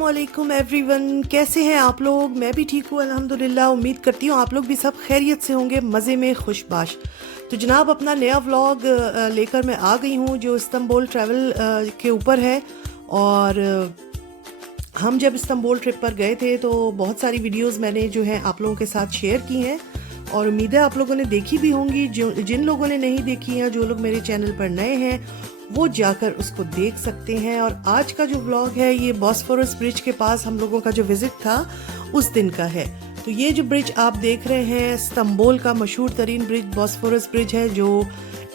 अस्सलामुअलैकुम एवरीवन, कैसे हैं आप लोग। मैं भी ठीक हूँ अल्हम्दुलिल्लाह। उम्मीद करती हूँ आप लोग भी सब खैरियत से होंगे, मज़े में खुशबाश। तो जनाब अपना नया व्लॉग लेकर मैं आ गई हूँ जो इस्तांबुल ट्रैवल के ऊपर है। और हम जब इस्तांबुल ट्रिप पर गए थे तो बहुत सारी वीडियोस मैंने जो है आप लोगों के साथ शेयर की हैं और उम्मीद है आप लोगों ने देखी भी होंगी। जो जिन लोगों ने नहीं देखी हैं, जो लोग मेरे चैनल पर नए हैं, वो जाकर उसको देख सकते हैं। और आज का जो व्लॉग है ये बॉस्फोरस ब्रिज के पास हम लोगों का जो विज़िट था उस दिन का है। तो ये जो ब्रिज आप देख रहे हैं इस्तांबुल का मशहूर तरीन ब्रिज बॉस्फोरस ब्रिज है जो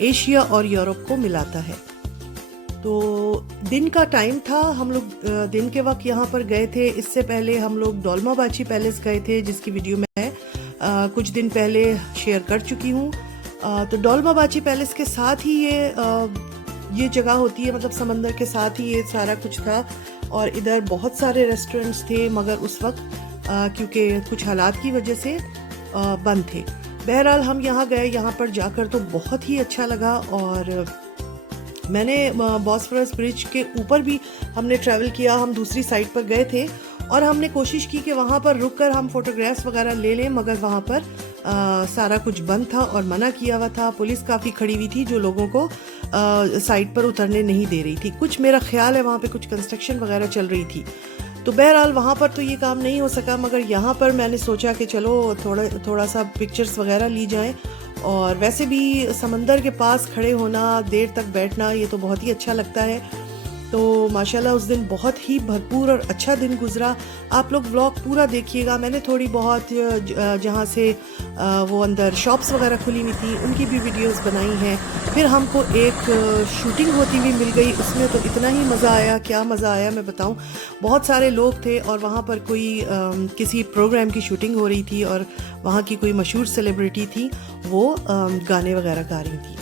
एशिया और यूरोप को मिलाता है। तो दिन का टाइम था, हम लोग दिन के वक्त यहाँ पर गए थे। इससे पहले हम लोग डोलमाबाची पैलेस गए थे जिसकी वीडियो मैं कुछ दिन पहले शेयर कर चुकी हूँ। तो डोलमाबाची पैलेस के साथ ही ये जगह होती है, मतलब समंदर के साथ ही ये सारा कुछ था। और इधर बहुत सारे रेस्टोरेंट्स थे मगर उस वक्त क्योंकि कुछ हालात की वजह से बंद थे। बहरहाल हम यहाँ गए, यहाँ पर जाकर तो बहुत ही अच्छा लगा। और मैंने बॉस्फोरस ब्रिज के ऊपर भी हमने ट्रैवल किया। हम दूसरी साइड पर गए थे और हमने कोशिश की कि वहाँ पर रुककर हम फोटोग्राफ्स वगैरह ले लें, मगर वहाँ पर सारा कुछ बंद था और मना किया हुआ था। पुलिस काफ़ी खड़ी हुई थी जो लोगों को साइड पर उतरने नहीं दे रही थी। कुछ मेरा ख्याल है वहाँ पे कुछ कंस्ट्रक्शन वगैरह चल रही थी। तो बहरहाल वहाँ पर तो ये काम नहीं हो सका, मगर यहाँ पर मैंने सोचा कि चलो थोड़ा सा पिक्चर्स वगैरह ली जाएं। और वैसे भी समंदर के पास खड़े होना, देर तक बैठना, ये तो बहुत ही अच्छा लगता है। तो माशाल्लाह उस दिन बहुत ही भरपूर और अच्छा दिन गुजरा। आप लोग व्लॉग पूरा देखिएगा। मैंने थोड़ी बहुत जहाँ से वो अंदर शॉप्स वगैरह खुली हुई थी उनकी भी वीडियोस बनाई हैं। फिर हमको एक शूटिंग होती हुई मिल गई, उसमें तो इतना ही मज़ा आया, क्या मज़ा आया मैं बताऊं। बहुत सारे लोग थे और वहाँ पर कोई किसी प्रोग्राम की शूटिंग हो रही थी और वहाँ की कोई मशहूर सेलिब्रिटी थी, वो गाने वगैरह गा रही थी।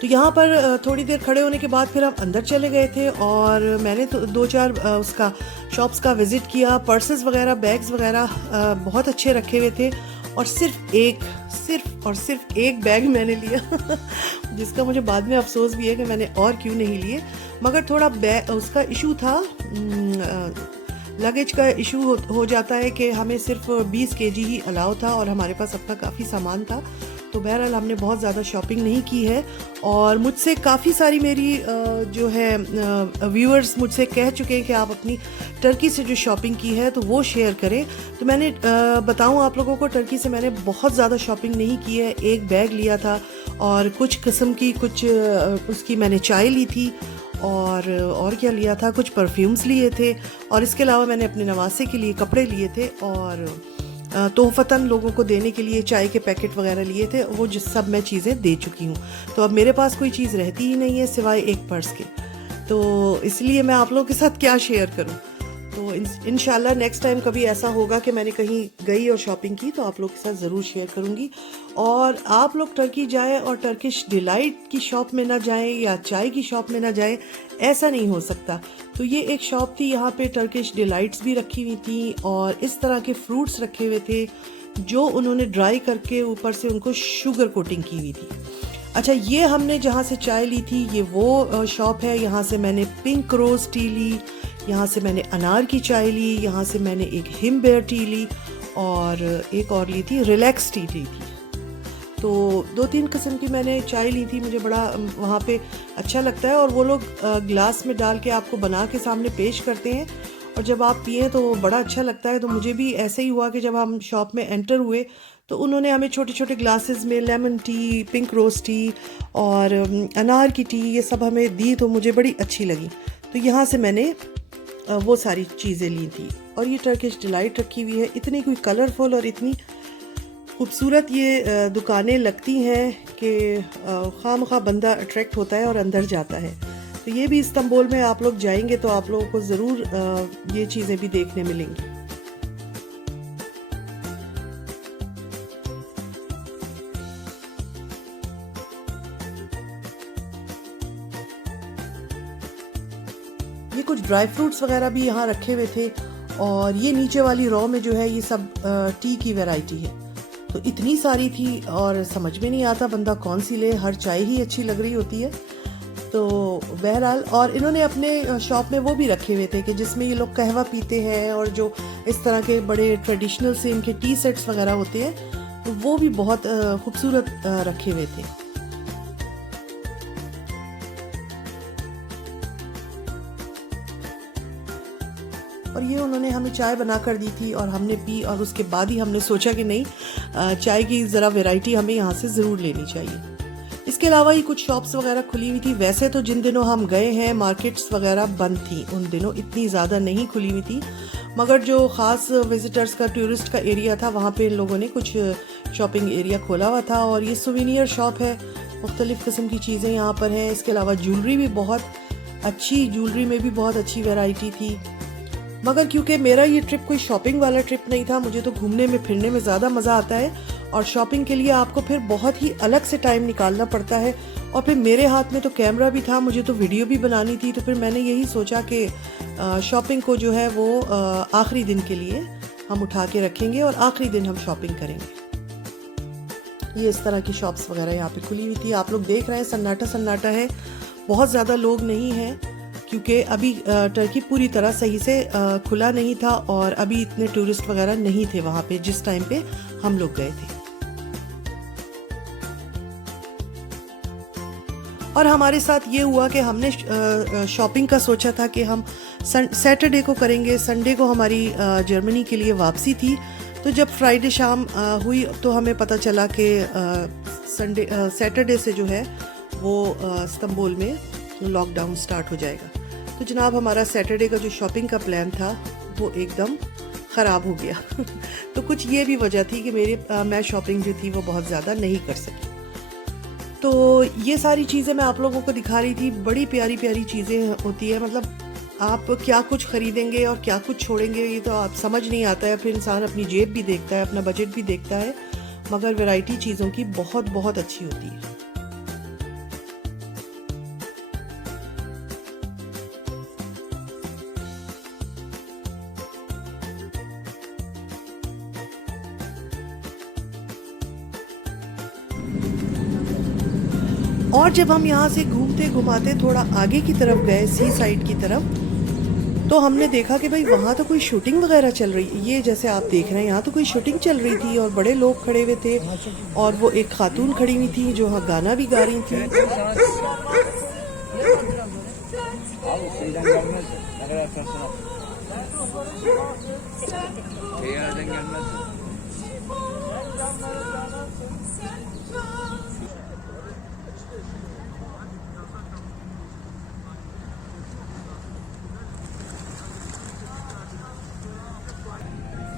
तो यहाँ पर थोड़ी देर खड़े होने के बाद फिर हम अंदर चले गए थे और मैंने तो दो चार उसका शॉप्स का विज़िट किया। पर्सेस वगैरह, बैग्स वगैरह बहुत अच्छे रखे हुए थे। और सिर्फ एक बैग मैंने लिया जिसका मुझे बाद में अफसोस भी है कि मैंने और क्यों नहीं लिए। मगर थोड़ा उसका इशू था, लगेज का इशू हो जाता है कि हमें सिर्फ 20 केजी ही अलाउ था और हमारे पास अपना काफ़ी सामान था। तो बहरहाल हमने बहुत ज़्यादा शॉपिंग नहीं की है। और मुझसे काफ़ी सारी मेरी जो है व्यूअर्स मुझसे कह चुके हैं कि आप अपनी टर्की से जो शॉपिंग की है तो वो शेयर करें। तो मैंने बताऊं आप लोगों को, टर्की से मैंने बहुत ज़्यादा शॉपिंग नहीं की है। एक बैग लिया था और कुछ किस्म की कुछ उसकी मैंने चाय ली थी और क्या लिया था, कुछ परफ्यूम्स लिए थे। और इसके अलावा मैंने अपने नवासे के लिए कपड़े लिए थे और तोहफ़तन लोगों को देने के लिए चाय के पैकेट वगैरह लिए थे। वो जो सब मैं चीज़ें दे चुकी हूँ। तो अब मेरे पास कोई चीज़ रहती ही नहीं है सिवाय एक पर्स के। तो इसलिए मैं आप लोगों के साथ क्या शेयर करूँ। तो इंशाल्लाह नेक्स्ट टाइम कभी ऐसा होगा कि मैंने कहीं गई और शॉपिंग की तो आप लोग के साथ ज़रूर शेयर करूँगी। और आप लोग टर्की जाएं और टर्किश डिलाइट की शॉप में ना जाएं या चाय की शॉप में ना जाएं, ऐसा नहीं हो सकता। तो ये एक शॉप थी, यहाँ पे टर्किश डिलाइट्स भी रखी हुई थी और इस तरह के फ्रूट्स रखे हुए थे जो उन्होंने ड्राई करके ऊपर से उनको शुगर कोटिंग की हुई थी। अच्छा, ये हमने जहाँ से चाय ली थी ये वो शॉप है। यहाँ से मैंने पिंक रोज़ टी ली, यहाँ से मैंने अनार की चाय ली, यहाँ से मैंने एक हिम बेयर टी ली और एक और ली थी रिलैक्स टी ली थी। तो 2-3 किस्म की मैंने चाय ली थी। मुझे बड़ा वहाँ पे अच्छा लगता है और वो लोग ग्लास में डाल के आपको बना के सामने पेश करते हैं और जब आप पिए तो बड़ा अच्छा लगता है। तो मुझे भी ऐसे ही हुआ कि जब हम शॉप में एंटर हुए तो उन्होंने हमें छोटे छोटे ग्लासेस में lemon tea, pink rose tea और अनार की टी ये सब हमें दी, तो मुझे बड़ी अच्छी लगी। तो यहाँ से मैंने वो सारी चीज़ें ली थी। और ये टर्किश डिलाइट रखी हुई है, इतनी कोई कलरफुल और इतनी खूबसूरत ये दुकानें लगती हैं कि खामखा बंदा अट्रैक्ट होता है और अंदर जाता है। तो ये भी इस्तांबुल में आप लोग जाएंगे तो आप लोगों को ज़रूर ये चीज़ें भी देखने मिलेंगी। ये कुछ ड्राई फ्रूट्स वगैरह भी यहाँ रखे हुए थे। और ये नीचे वाली रॉ में जो है ये सब टी की वैरायटी है। तो इतनी सारी थी और समझ में नहीं आता बंदा कौन सी ले, हर चाय ही अच्छी लग रही होती है। तो बहरहाल, और इन्होंने अपने शॉप में वो भी रखे हुए थे कि जिसमें ये लोग कहवा पीते हैं, और जो इस तरह के बड़े ट्रेडिशनल से इनके टी सेट्स वगैरह होते हैं, तो वो भी बहुत खूबसूरत रखे हुए थे। और ये उन्होंने हमें चाय बना कर दी थी और हमने पी, और उसके बाद ही हमने सोचा कि नहीं, चाय की ज़रा वैरायटी हमें यहाँ से ज़रूर लेनी चाहिए। इसके अलावा ही कुछ शॉप्स वगैरह खुली हुई थी। वैसे तो जिन दिनों हम गए हैं मार्केट्स वगैरह बंद थी, उन दिनों इतनी ज़्यादा नहीं खुली हुई थी, मगर जो ख़ास विजिटर्स का, टूरिस्ट का एरिया था, वहाँ पे इन लोगों ने कुछ शॉपिंग एरिया खोला हुआ था। और ये सुवेनियर शॉप है, मुख्तलिफ़ किस्म की चीज़ें यहाँ पर हैं। इसके अलावा ज्वेलरी भी बहुत अच्छी, ज्वेलरी में भी बहुत अच्छी वैरायटी थी। मगर क्योंकि मेरा ये ट्रिप कोई शॉपिंग वाला ट्रिप नहीं था, मुझे तो घूमने में फिरने में ज़्यादा मज़ा आता है, और शॉपिंग के लिए आपको फिर बहुत ही अलग से टाइम निकालना पड़ता है। और फिर मेरे हाथ में तो कैमरा भी था, मुझे तो वीडियो भी बनानी थी, तो फिर मैंने यही सोचा कि शॉपिंग को जो है वो आखिरी दिन के लिए हम उठा के रखेंगे और आखिरी दिन हम शॉपिंग करेंगे। ये इस तरह की शॉप्स वगैरह यहाँ पे खुली हुई थी। आप लोग देख रहे हैं सन्नाटा सन्नाटा है, बहुत ज़्यादा लोग नहीं हैं, क्योंकि अभी टर्की पूरी तरह सही से खुला नहीं था, और अभी इतने टूरिस्ट वगैरह नहीं थे वहाँ पे जिस टाइम पे हम लोग गए थे। और हमारे साथ ये हुआ कि हमने शॉपिंग का सोचा था कि हम सैटरडे को करेंगे। संडे को हमारी जर्मनी के लिए वापसी थी, तो जब फ्राइडे शाम हुई तो हमें पता चला कि सैटरडे से जो है वो इस्तांबुल में लॉकडाउन स्टार्ट हो जाएगा। तो जनाब, हमारा सैटरडे का जो शॉपिंग का प्लान था वो एकदम ख़राब हो गया। तो कुछ ये भी वजह थी कि मैं शॉपिंग जो थी वो बहुत ज़्यादा नहीं कर सकी। तो ये सारी चीज़ें मैं आप लोगों को दिखा रही थी। बड़ी प्यारी प्यारी चीज़ें होती है, मतलब आप क्या कुछ ख़रीदेंगे और क्या कुछ छोड़ेंगे ये तो आप समझ नहीं आता है। फिर इंसान अपनी जेब भी देखता है, अपना बजट भी देखता है, मगर वैरायटी चीज़ों की बहुत बहुत अच्छी होती है। और जब हम यहाँ से घूमते घुमाते थोड़ा आगे की तरफ गए, सी साइड की तरफ, तो हमने देखा कि भाई वहाँ तो कोई शूटिंग वगैरह चल रही। ये जैसे आप देख रहे हैं, यहाँ तो कोई शूटिंग चल रही थी और बड़े लोग खड़े हुए थे, और वो एक खातून खड़ी हुई थी जो वहाँ गाना भी गा रही थी।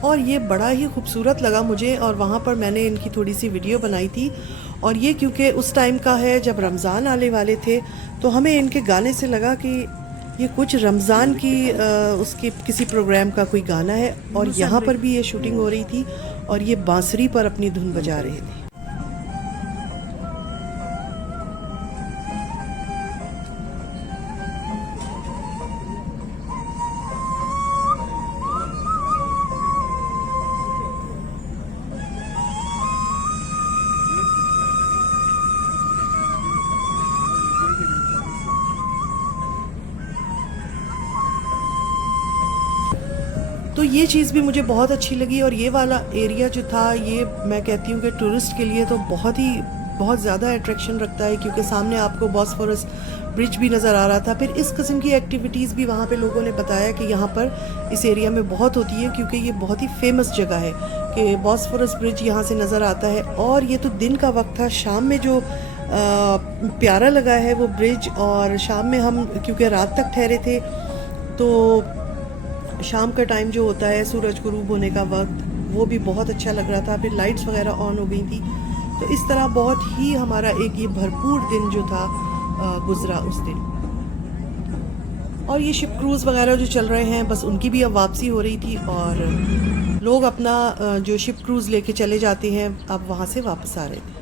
और ये बड़ा ही खूबसूरत लगा मुझे, और वहाँ पर मैंने इनकी थोड़ी सी वीडियो बनाई थी। और ये क्योंकि उस टाइम का है जब रमज़ान आने वाले थे, तो हमें इनके गाने से लगा कि ये कुछ रमज़ान की उसके किसी प्रोग्राम का कोई गाना है। और यहाँ पर भी ये शूटिंग हो रही थी, और ये बांसुरी पर अपनी धुन बजा रहे थे। तो ये चीज़ भी मुझे बहुत अच्छी लगी। और ये वाला एरिया जो था, ये मैं कहती हूँ कि टूरिस्ट के लिए तो बहुत ज़्यादा अट्रैक्शन रखता है, क्योंकि सामने आपको बॉस्फोरस ब्रिज भी नज़र आ रहा था। फिर इस किस्म की एक्टिविटीज़ भी वहाँ पे लोगों ने बताया कि यहाँ पर इस एरिया में बहुत होती है, क्योंकि ये बहुत ही फेमस जगह है कि बॉस्फोरस ब्रिज यहाँ से नज़र आता है। और ये तो दिन का वक्त था, शाम में जो प्यारा लगा है वो ब्रिज। और शाम में हम क्योंकि रात तक ठहरे थे, तो शाम का टाइम जो होता है, सूरज गुरूब होने का वक्त, वो भी बहुत अच्छा लग रहा था। फिर लाइट्स वगैरह ऑन हो गई थी, तो इस तरह बहुत ही हमारा एक ये भरपूर दिन जो था गुजरा उस दिन। और ये शिप क्रूज़ वगैरह जो चल रहे हैं, बस उनकी भी अब वापसी हो रही थी, और लोग अपना जो शिप क्रूज़ लेके चले जाते हैं, अब वहाँ से वापस आ रहे थे।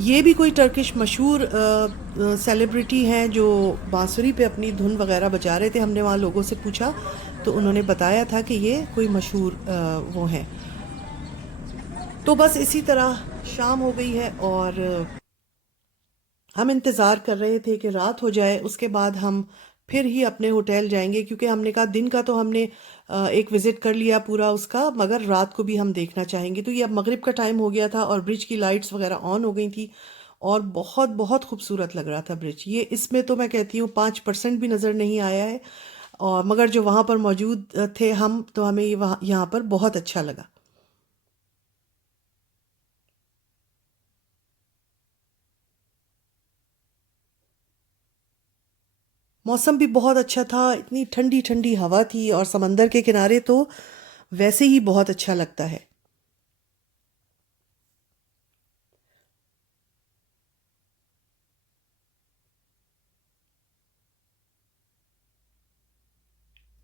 ये भी कोई टर्किश मशहूर सेलिब्रिटी हैं जो बांसुरी पे अपनी धुन वगैरह बजा रहे थे। हमने वहाँ लोगों से पूछा तो उन्होंने बताया था कि ये कोई मशहूर वो हैं। तो बस इसी तरह शाम हो गई है, और हम इंतज़ार कर रहे थे कि रात हो जाए, उसके बाद हम फिर ही अपने होटल जाएंगे, क्योंकि हमने कहा दिन का तो हमने एक विज़िट कर लिया पूरा उसका, मगर रात को भी हम देखना चाहेंगे। तो ये अब मगरिब का टाइम हो गया था और ब्रिज की लाइट्स वगैरह ऑन हो गई थी और बहुत बहुत खूबसूरत लग रहा था ब्रिज। ये इसमें तो मैं कहती हूँ 5% भी नज़र नहीं आया है, और मगर जो वहाँ पर मौजूद थे हम, तो हमें ये वहाँ यहाँ पर बहुत अच्छा लगा। मौसम भी बहुत अच्छा था, इतनी ठंडी ठंडी हवा थी, और समंदर के किनारे तो वैसे ही बहुत अच्छा लगता है।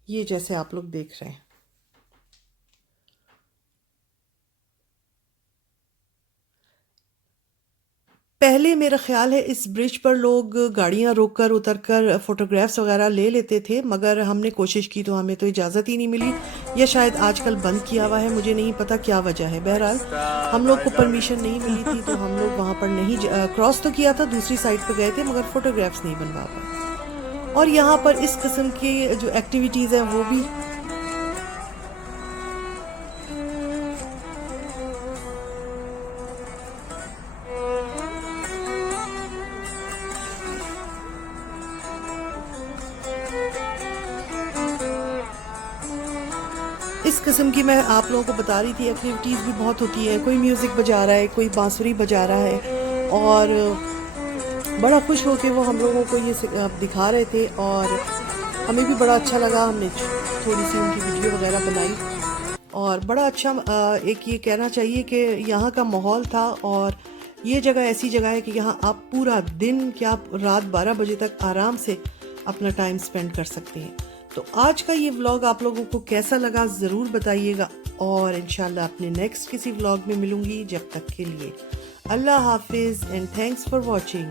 ये जैसे आप लोग देख रहे हैं। पहले मेरा ख्याल है इस ब्रिज पर लोग गाड़ियां रोककर उतरकर फोटोग्राफ्स वगैरह ले लेते थे, मगर हमने कोशिश की तो हमें तो इजाज़त ही नहीं मिली, या शायद आजकल बंद किया हुआ है, मुझे नहीं पता क्या वजह है। बहरहाल हम लोग को परमिशन नहीं मिली थी, तो हम लोग वहाँ पर नहीं क्रॉस तो किया था, दूसरी साइड पर गए थे, मगर फोटोग्राफ्स नहीं बनवा पाए। और यहाँ पर इस किस्म की जो एक्टिविटीज़ हैं वो भी। इस किस्म की मैं आप लोगों को बता रही थी, एक्टिविटीज़ भी बहुत होती हैं। कोई म्यूज़िक बजा रहा है, कोई बांसुरी बजा रहा है, और बड़ा खुश होके वो हम लोगों को ये दिखा रहे थे, और हमें भी बड़ा अच्छा लगा। हमने थोड़ी सी उनकी वीडियो वगैरह बनाई, और बड़ा अच्छा एक ये कहना चाहिए कि यहाँ का माहौल था। और ये जगह ऐसी जगह है कि यहाँ आप पूरा दिन क्या रात 12 बजे तक आराम से अपना टाइम स्पेंड कर सकते हैं। तो आज का ये व्लॉग आप लोगों को कैसा लगा ज़रूर बताइएगा, और इंशाल्लाह अपने नेक्स्ट किसी व्लॉग में मिलूंगी। जब तक के लिए अल्लाह हाफिज़ एंड थैंक्स फॉर वॉचिंग।